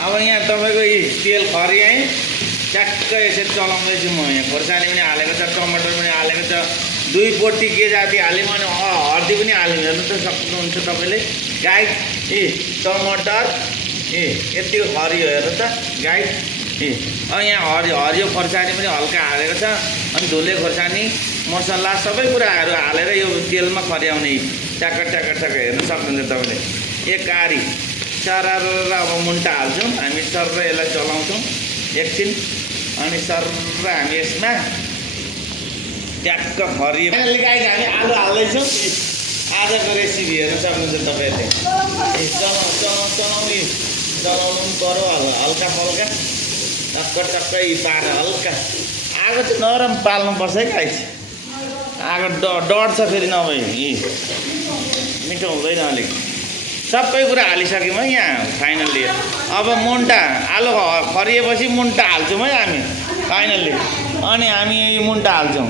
अब यहाँ तपाईँको तेल खरियाएँ ट्याक्क यसरी चलाउँदैछु म। यहाँ खोर्सानी पनि हालेको छ, टमाटर पनि हालेको छ, 2 पोटी के जाति हाल्यौँ अनि हर्दी पनि हाल्यौँ। हेर्नु त सक्नुहुन्छ तपाईँले गाइड। टमाटर यतिको खरियो हेर्नु त गाइड। यहाँ हरियो खोर्सानी पनि हल्का हालेको छ। अनि धुले खोर्सानी मसला सबै कुराहरू हालेर यो तेलमा खर्याउने ट्याक्क ट्याक्क ट्याक्क हेर्नु सक्नुहुन्छ तपाईँले। एक कारी सरर अब मुन्टा हाल्छौँ हामी, सरर यसलाई चलाउँछौँ एकछिन। अनि सरर हामी यसमा ट्याक्क खरियो गाइड हामी आलु हाल्दैछौँ। आजको रेसिपी हेर्नु सक्नुहुन्छ तपाईँहरूले। चलाउनु पनि पऱ्यो हल्का फल्का टक्क टक्कै पारेर हल्का। आगो चाहिँ नरम पाल्नुपर्छ है गाइस। आगो डढ्छ फेरि नभए मिठो हुँदैन अलिक। सबै कुरा हालिसक्यौँ है यहाँ फाइनल्ली। अब मुन्टा आलु खरिएपछि मुन्टा हाल्छौँ है हामी फाइनल्ली। अनि हामी मुन्टा हाल्छौँ।